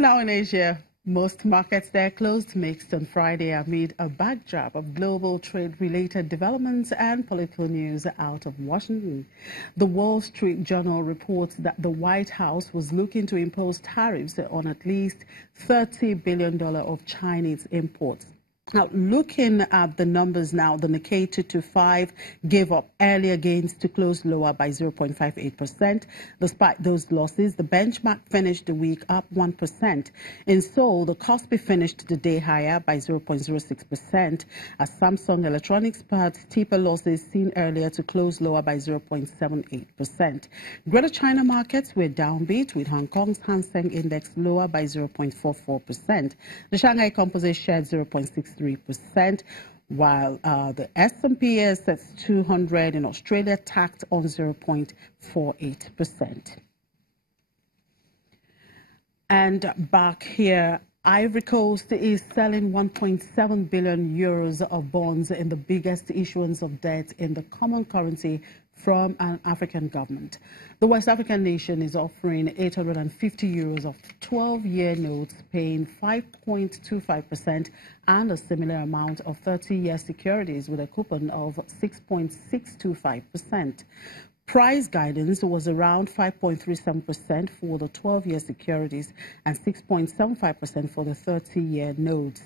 Now in Asia, most markets there closed mixed on Friday amid a backdrop of global trade-related developments and political news out of Washington. The Wall Street Journal reports that the White House was looking to impose tariffs on at least $30 billion of Chinese imports. Now, looking at the numbers now, the Nikkei 225 gave up earlier gains to close lower by 0.58%. Despite those losses, the benchmark finished the week up 1%. In Seoul, the Kospi finished the day higher by 0.06%, as Samsung Electronics pared steeper losses seen earlier to close lower by 0.78%. Greater China markets were downbeat, with Hong Kong's Hang Seng Index lower by 0.44%. The Shanghai Composite shared 0.63%, while the S&P ASX 200 in Australia tacked on 0.48%. And back here, Ivory Coast is selling 1.7 billion euros of bonds in the biggest issuance of debt in the common currency from an African government. The West African nation is offering 850 euros of 12-year notes paying 5.25% and a similar amount of 30-year securities with a coupon of 6.625%. Price guidance was around 5.37% for the 12-year securities and 6.75% for the 30-year notes.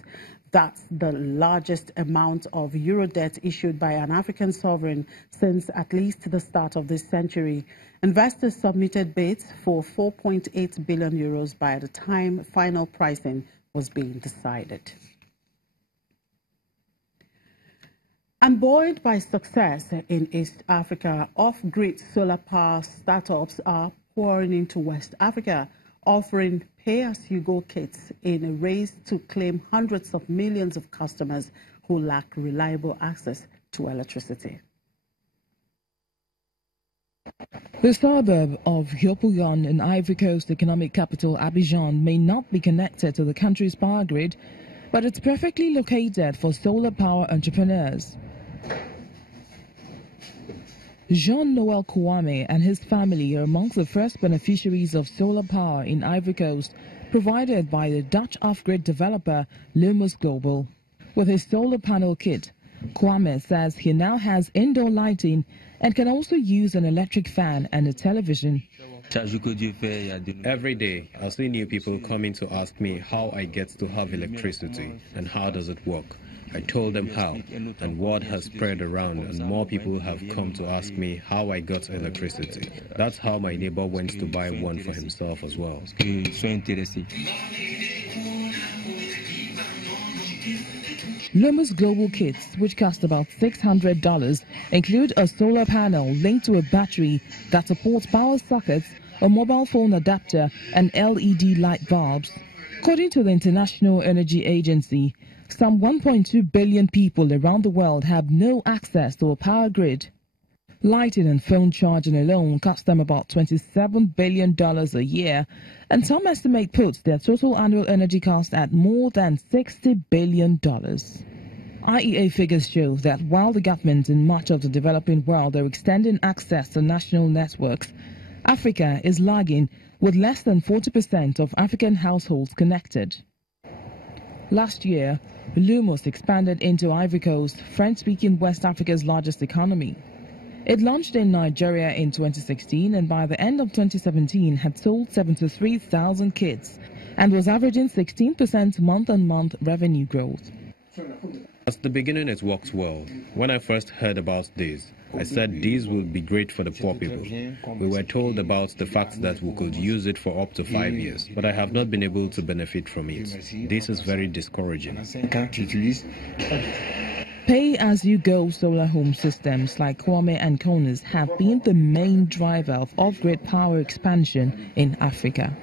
That's the largest amount of euro debt issued by an African sovereign since at least the start of this century. Investors submitted bids for 4.8 billion euros by the time final pricing was being decided. And buoyed by success in East Africa, off-grid solar power startups are pouring into West Africa, offering pay-as-you-go kits in a race to claim hundreds of millions of customers who lack reliable access to electricity. The suburb of Yopougon in Ivory Coast economic capital Abidjan may not be connected to the country's power grid, but it's perfectly located for solar power entrepreneurs. Jean-Noel Kouame and his family are amongst the first beneficiaries of solar power in Ivory Coast, provided by the Dutch off-grid developer Lumos Global. With his solar panel kit, Kouame says he now has indoor lighting and can also use an electric fan and a television. Every day, I see new people coming to ask me how I get to have electricity and how does it work. I told them how, and word has spread around, and more people have come to ask me how I got electricity. That's how my neighbor went to buy one for himself as well. Lumos Global kits, which cost about $600, include a solar panel linked to a battery that supports power sockets, a mobile phone adapter, and LED light bulbs. According to the International Energy Agency, some 1.2 billion people around the world have no access to a power grid. Lighting and phone charging alone cost them about $27 billion a year, and some estimate puts their total annual energy cost at more than $60 billion. IEA figures show that while the governments in much of the developing world are extending access to national networks, Africa is lagging with less than 40% of African households connected. Last year, Lumos expanded into Ivory Coast, French-speaking West Africa's largest economy. It launched in Nigeria in 2016 and by the end of 2017 had sold 73,000 kits and was averaging 16% month-on-month revenue growth. At the beginning, it works well. When I first heard about this, I said these would be great for the poor people. We were told about the fact that we could use it for up to 5 years, but I have not been able to benefit from it. This is very discouraging. Pay-as-you-go solar home systems like Kouame and Konis have been the main driver of off-grid power expansion in Africa.